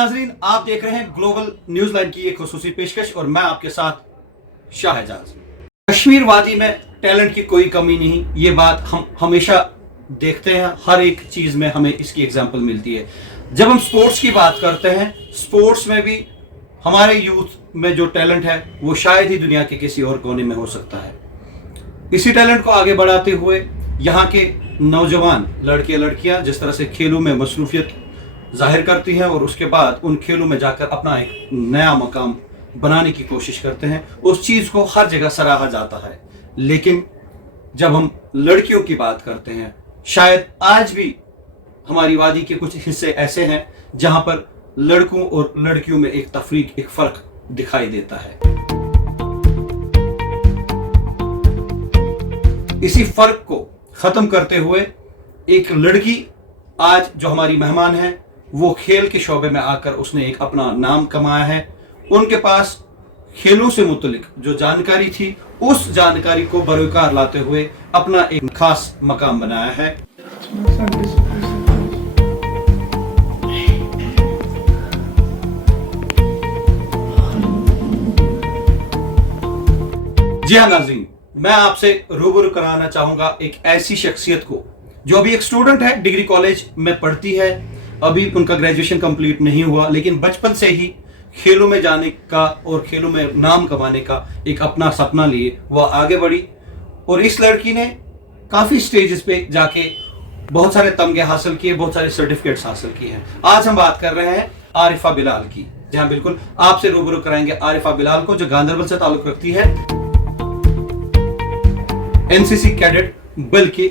नाजरीन, आप देख रहे हैं ग्लोबल न्यूज लाइन की एक खुसूसी पेशकश और मैं आपके साथ शाहजाज। कश्मीर वादी में टैलेंट की कोई कमी नहीं, ये बात हम हमेशा देखते हैं। हर एक चीज में हमें इसकी एग्जांपल मिलती है। जब हम स्पोर्ट्स की बात करते हैं, स्पोर्ट्स में भी हमारे यूथ में जो टैलेंट है वो शायद ही दुनिया के किसी और कोने में हो सकता है। इसी टैलेंट को आगे बढ़ाते हुए यहाँ के नौजवान लड़के लड़कियां जिस तरह से खेलों में मसरूफियत जाहिर करती हैं और उसके बाद उन खेलों में जाकर अपना एक नया मकाम बनाने की कोशिश करते हैं, उस चीज को हर जगह सराहा जाता है। लेकिन जब हम लड़कियों की बात करते हैं, शायद आज भी हमारी वादी के कुछ हिस्से ऐसे हैं जहां पर लड़कों और लड़कियों में एक तफरीक, एक फर्क दिखाई देता है। इसी फर्क को खत्म करते हुए एक लड़की आज जो हमारी मेहमान है, वो खेल के शोबे में आकर उसने एक अपना नाम कमाया है। उनके पास खेलों से मुतल्लिक जो जानकारी थी, उस जानकारी को बरोकार लाते हुए अपना एक खास मकाम बनाया है। जी हाँ नाज़रीन, मैं आपसे रूबरू कराना चाहूंगा एक ऐसी शख्सियत को जो अभी एक स्टूडेंट है, डिग्री कॉलेज में पढ़ती है। अभी उनका ग्रेजुएशन कंप्लीट नहीं हुआ, लेकिन बचपन से ही खेलों में जाने का और खेलों में नाम कमाने का एक अपना सपना लिए वह आगे बढ़ी। और इस लड़की ने काफी स्टेजेस पे जाके बहुत सारे तमगे हासिल किए, बहुत सारे सर्टिफिकेट्स हासिल किए हैं। आज हम बात कर रहे हैं आरिफा बिलाल की। जहां बिल्कुल आपसे रूबरू कराएंगे आरिफा बिलाल को, जो गांधरबल से ताल्लुक रखती है, एनसीसी कैडेट, बल्कि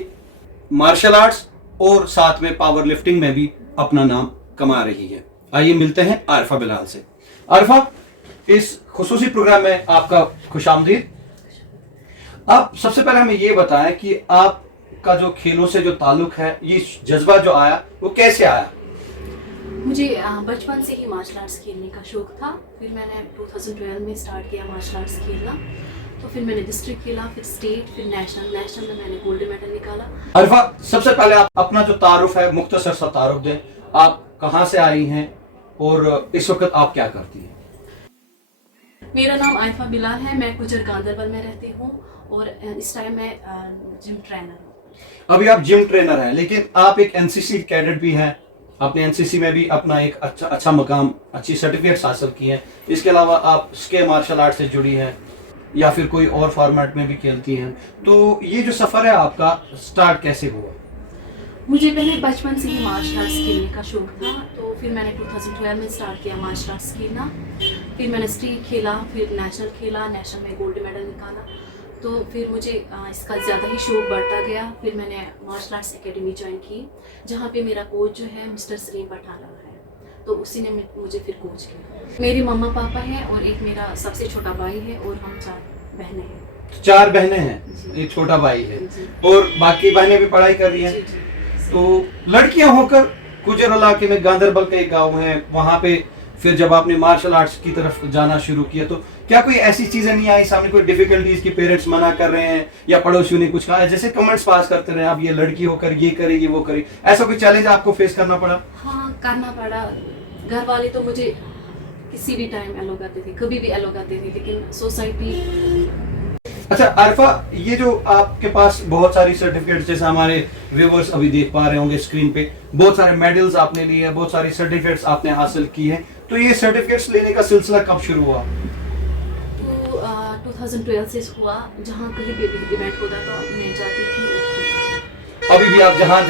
मार्शल आर्ट्स और साथ में पावर लिफ्टिंग में भी अपना नाम कमा रही है। आइए मिलते हैं आरिफा बिलाल से। आरिफा, इस खुसूसी प्रोग्राम में आपका खुशामदीद। आप सबसे पहले हमें ये बताएं कि आपका जो खेलों से जो ताल्लुक है, ये जज्बा जो आया वो कैसे आया? मुझे बचपन से ही मार्शल आर्ट्स खेलने का शौक था। फिर मैंने 2012 में स्टार्ट किया मार्शल आर्ट्स खेलना। तो फिर मैंने डिस्ट्रिक्ट खेला, फिर स्टेट, फिर नेशनल में मैंने गोल्ड मेडल निकाला। आरिफा, सबसे पहले आप अपना जो तारुफ है मुख्तसर सा तारुफ दें। आप कहाँ से आई हैं और इस वक्त आप क्या करती हैं? मेरा नाम आरिफा बिलाल है। मैं गुजर गांधरबल में रहती हूँ और इस टाइम मैं जिम ट्रेनर हूँ। अभी आप जिम ट्रेनर हैं, लेकिन आप एक एनसीसी कैडेट भी हैं। आपने एनसीसी में भी अपना एक अच्छा मकाम, अच्छी सर्टिफिकेट्स हासिल की हैं। इसके अलावा आप स्के मार्शल आर्ट से जुड़ी हैं या फिर कोई और फॉर्मेट में भी खेलती हैं। तो ये जो सफर है आपका, स्टार्ट कैसे हुआ? मुझे पहले बचपन से ही मार्शल आर्ट्स खेलने का शौक था। तो फिर मैंने 2012 में स्टार्ट किया मार्शल आर्ट्स खेलना। फिर मैंने स्टेट खेला, फिर नेशनल खेला, नेशनल में गोल्ड मेडल निकाला। तो फिर मुझे इसका ज़्यादा ही शौक बढ़ता गया। फिर मैंने मार्शल आर्ट्स एकेडमी ज्वाइन की, जहाँ पे मेरा कोच जो है मिस्टर सलीम पठाना है। तो उसी ने मुझे फिर कोच किया। मेरी मम्मा पापा हैं और एक मेरा सबसे छोटा भाई है और हम 4 बहनें हैं। 4 बहनें हैं, एक छोटा भाई है और बाकी बहनें भी पढ़ाई कर रही हैं। तो लड़कियां होकर गुजर इलाके में गांधरबल का एक गाँव है, वहाँ पे फिर जब आपने मार्शल आर्ट्स की तरफ जाना शुरू किया, तो क्या कोई ऐसी चीजें नहीं आई सामने, कोई डिफिकल्टीज की पेरेंट्स मना कर रहे हैं या पड़ोसियों ने कुछ कहा, जैसे कमेंट्स पास करते रहे आप, ये लड़की होकर ये करेगी वो करेगी, ऐसा कोई चैलेंज आपको फेस करना पड़ा? हाँ, करना पड़ा। घर वाले तो मुझे किसी भी टाइम एलो करते थे, कभी भी एलो करते थे, लेकिन सोसाइटी। अच्छा आरिफा, ये जो आपके पास बहुत सारी सर्टिफिकेट्स, जैसे हमारे व्यूअर्स अभी देख पा रहे होंगे स्क्रीन पे, बहुत सारे मेडल्स आपने लिए हैं, बहुत सारी सर्टिफिकेट्स आपने हासिल की हैं। तो ये सर्टिफिकेट्स लेने का सिलसिला कब शुरू हुआ? तो 2012 से हुआ। जहाँ कहीं पे भी इवेंट होता तो मैं जाती थी। अभी भी आप जहाँ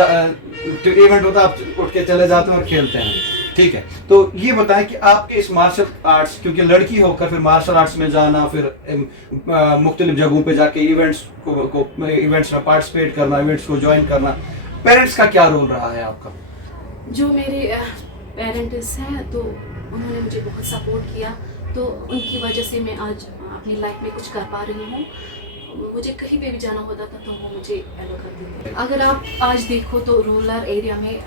इवेंट होता आप उठ के चले जाते हैं और खेलते हैं, ठीक है। तो ये बताएं कि आपके इस मार्शल आर्ट्स, क्योंकि लड़की होकर फिर मार्शल आर्ट्स में जाना, फिर मुख्तलिफ जगहों पे जाके इवेंट्स में पार्टिसिपेट करना, इवेंट्स को ज्वाइन करना, पेरेंट्स का क्या रोल रहा है आपका? जो मेरे पेरेंट्स हैं तो उन्होंने मुझे बहुत सपोर्ट किया। तो उनकी वजह से मैं आज अपनी लाइफ में कुछ कर पा रही हूँ। मुझे कहीं पे भी जाना होता था तो वो मुझे एलो करते थे। अगर आप आज देखो तो रूरल एरिया में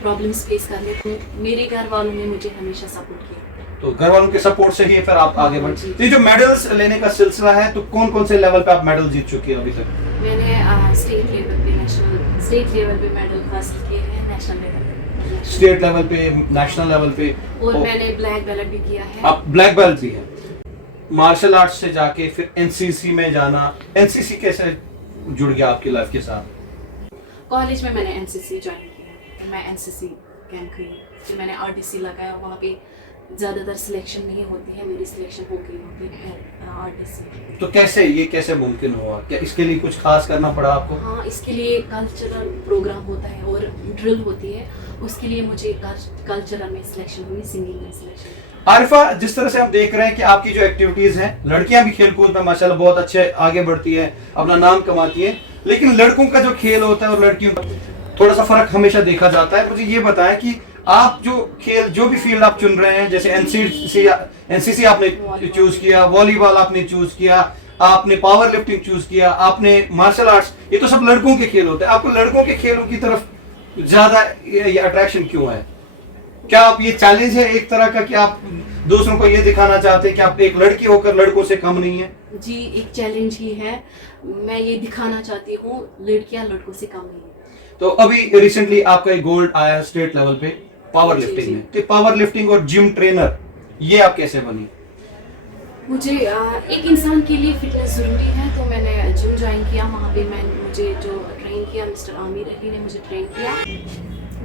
प्रॉब्लम्स फेस करने को मेरे घर वालों ने मुझे हमेशा सपोर्ट किया। तो घर वालों के सपोर्ट से ही फिर आप आगे बढ़े। तो ये जो मेडल्स लेने का सिलसिला है, तो कौन कौन से लेवल पे आप मेडल जीत चुकी हैं अभी तक? मैंने स्टेट लेवल पे मेडल हासिल किए हैं, नेशनल लेवल पे। स्टेट लेवल पे, नेशनल लेवल पे, और मैंने ब्लैक बेल्ट भी किया है। आप ब्लैक बेल्ट भी है। मार्शल आर्ट्स से जाके फिर एनसीसी में जाना, एनसीसी कैसे जुड़ गया आपकी लाइफ के साथ? कॉलेज में मैंने एनसीसी ज्वाइन किया, मैं एनसीसी कैंप गई, फिर मैंने आरटीसी लगाया, वहाँ पे ज़्यादातर सिलेक्शन नहीं होती है, मेरी सिलेक्शन हो गई होती है आरटीसी। तो कैसे ये कैसे मुमकिन हुआ? क्या इसके लिए कुछ खास करना पड़ा आपको? हाँ, इसके लिए कल्चरल प्रोग्राम होता है और ड्रिल होती है, उसके लिए मुझे कल्चरल में सिलेक्शन हुई, सिंगिंग में सिलेक्शन। आरिफा, जिस तरह से हम देख रहे हैं कि आपकी जो एक्टिविटीज हैं, लड़कियां भी खेलकूद में माशाल्लाह बहुत अच्छे आगे बढ़ती है, अपना नाम कमाती है, लेकिन लड़कों का जो खेल होता है और लड़कियों का थोड़ा सा फर्क हमेशा देखा जाता है। मुझे ये बताएं कि आप जो खेल, जो भी फील्ड आप चुन रहे हैं, जैसे एनसीसी आपने चूज किया, वॉलीबॉल आपने चूज किया, आपने पावर लिफ्टिंग चूज किया, आपने मार्शल आर्ट्स, ये तो सब लड़कों के खेल होते हैं। आपको लड़कों के खेलों की तरफ ज्यादा ये अट्रैक्शन क्यों है? क्या आप, ये चैलेंज है एक तरह का कि आप दूसरों को ये दिखाना चाहते हैं कि आप एक लड़की होकर लड़कों से कम नहीं है? जी, एक चैलेंज ही है, मैं ये दिखाना चाहती हूँ लड़कियां लड़कों से कम नहीं है। तो अभी रिसेंटली आपका एक गोल्ड आया स्टेट लेवल पे पावर जी, लिफ्टिंग जी। में, तो पावर लिफ्टिंग और जिम ट्रेनर ये आप कैसे बनी? मुझे एक इंसान के लिए फिटनेस ज़रूरी है, तो मैंने जिम ज्वाइन किया, वहाँ पे मुझे जो ट्रेन किया मिस्टर आमिर अली ने मुझे ट्रेन किया।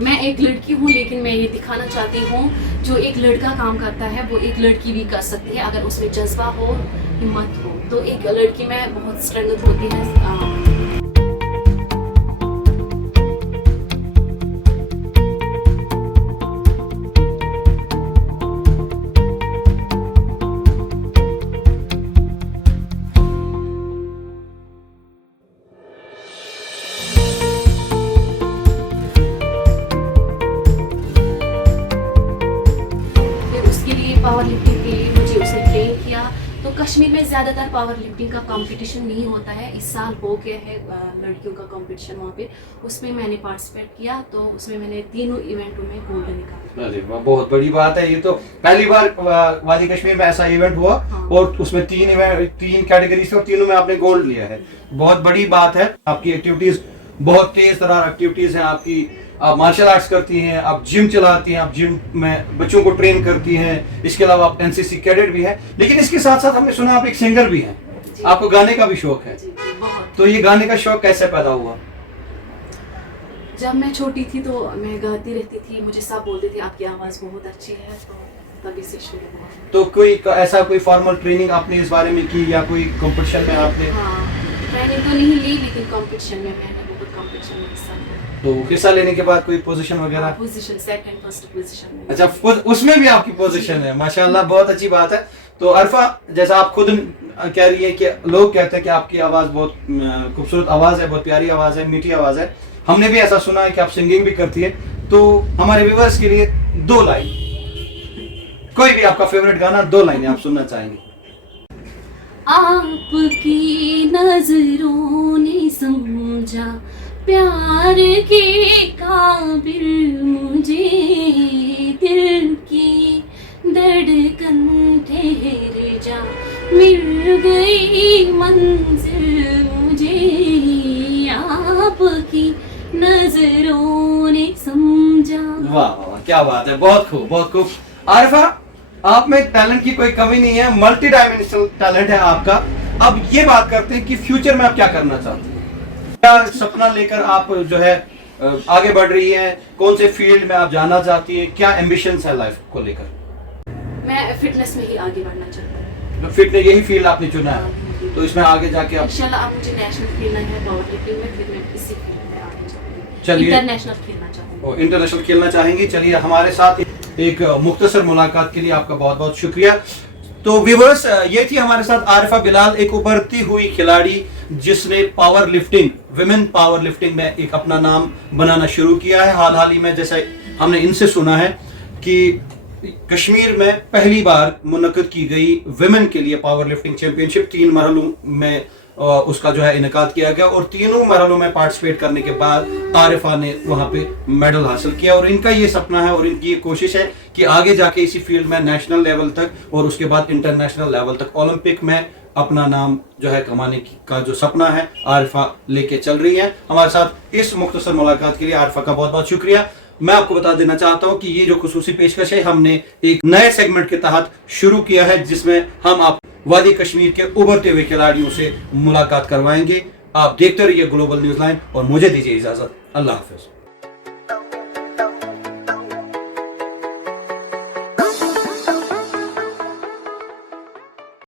मैं एक लड़की हूँ, लेकिन मैं ये दिखाना चाहती हूँ जो एक लड़का काम करता है वो एक लड़की भी कर सकती है, अगर उसमें जज्बा हो, हिम्मत हो, तो एक लड़की में बहुत स्ट्रेंथ होती है। पावर लिफ्टिंग के लिए मुझे उसने ट्रेन किया। तो कश्मीर में ज़्यादातर पावर लिफ्टिंग का कंपटीशन नहीं होता है, इस साल हो गया है लड़कियों का कंपटीशन वहाँ पे, उसमें मैंने पार्टिसिपेट किया, तो उसमें मैंने तीनों इवेंटों में गोल्ड निकाला। अरे वाह, बहुत बड़ी बात है। ये तो पहली बार वादी कश्मीर में ऐसा इवेंट हुआ। हाँ। और उसमें तीन कैटेगरी से और तीनों में आपने गोल्ड लिया है, बहुत बड़ी बात है। आपकी एक्टिविटीज बहुत तेज तरार एक्टिविटीज हैं आपकी। आप मार्शल आर्ट्स करती हैं, आप जिम चलाती हैं, आप जिम में बच्चों को ट्रेन करती हैं, इसके अलावा आप एनसीसी कैडेट भी हैं, लेकिन इसके साथ साथ हमने सुना आप एक सिंगर भी हैं, आपको गाने का भी शौक है। जी, बहुत। तो ये गाने का शौक कैसे पैदा हुआ? जब मैं छोटी थी तो मैं गाती रहती थी, मुझे सब बोलते थे आपकी आवाज़ बहुत अच्छी है, तो तभी से शुरू हुआ। तो ऐसा कोई फॉर्मल ट्रेनिंग आपने इस बारे में की या कोई कंपटीशन में आपने? हाँ, ट्रेनिंग तो नहीं ली, लेकिन कंपटीशन में मैंने बहुत कंपटीशन में हिस्सा लिया। तो हिस्सा लेने के बाद कोई पोजीशन वगैरह? पोजीशन सेकंड फर्स्ट पोजीशन में। अच्छा, उसमें भी आपकी पोजीशन है, माशाल्लाह, बहुत अच्छी बात है। तो अरफा, जैसा आप खुद कह रही है कि लोग कहते हैं कि आपकी आवाज़ बहुत खूबसूरत आवाज़ है, बहुत प्यारी आवाज़ है, मीठी आवाज़ है, हमने भी ऐसा सुना है कि आप सिंगिंग भी करती है। तो हमारे व्यूअर्स के लिए 2 लाइन, कोई भी आपका फेवरेट गाना, 2 लाइनें आप सुनना चाहेंगे? आपकी नजरों ने समझा प्यार के काबिल मुझे, दिल की धड़कन ठहर जा, मिल गई मंजिल मुझे, आपकी नजरों ने समझा। वाह वाह, क्या बात है, बहुत खूब, बहुत खूब। आरिफा, आप में टैलेंट की कोई कमी नहीं है, मल्टी डायमेंशनल टैलेंट है आपका। अब ये बात करते हैं कि फ्यूचर में आप क्या करना चाहते हैं, क्या सपना लेकर आप जो है आगे बढ़ रही हैं, कौन से फील्ड में आप जाना चाहती हैं, क्या एम्बिशंस है लाइफ को लेकर? मैं फिटनेस में ही आगे बढ़ना चाहती हूँ। फिटनेस, यही फील्ड आपने चुना है, तो इसमें आगे जाके आप, इंशाल्लाह, अब मुझे नेशनल खेलना है पावर लिफ्टिंग में, फिर मैं इसी फील्ड में आगे जाऊंगी। चलिए, इंटरनेशनल खेलना चाहूंगी। और इंटरनेशनल खेलना चाहेंगी। चलिए, हमारे साथ एक मुख्तसर मुलाकात के लिए आपका बहुत बहुत शुक्रिया। तो व्यूअर्स, ये थी हमारे साथ आरिफा बिलाल, एक उभरती हुई खिलाड़ी जिसने power lifting, women power lifting में एक अपना नाम बनाना शुरू किया है। हाल ही में जैसे हमने इनसे सुना है कि कश्मीर में पहली बार मुनक्किद की गई विमेन के लिए पावर लिफ्टिंग चैंपियनशिप 3 मरहलों में उसका जो है इनेकाद किया गया, और तीनों मरहलों में पार्टिसिपेट करने के बाद आरिफा ने वहां पे मेडल हासिल किया। और इनका ये सपना है और इनकी ये कोशिश है कि आगे जाके इसी फील्ड में नेशनल लेवल तक और उसके बाद इंटरनेशनल लेवल तक, ओलंपिक में अपना नाम जो है कमाने का जो सपना है आरिफा लेके चल रही है। हमारे साथ इस मुख्तसर मुलाकात के लिए आरिफा का बहुत बहुत शुक्रिया। मैं आपको बता देना चाहता हूं कि ये जो खुसूसी पेशकश है हमने एक नए सेगमेंट के तहत शुरू किया है, जिसमें हम आप वादी कश्मीर के उभरते हुए खिलाड़ियों से मुलाकात करवाएंगे। आप देखते रहिए ग्लोबल न्यूज लाइन और मुझे दीजिए इजाजत। अल्लाह हाफिज।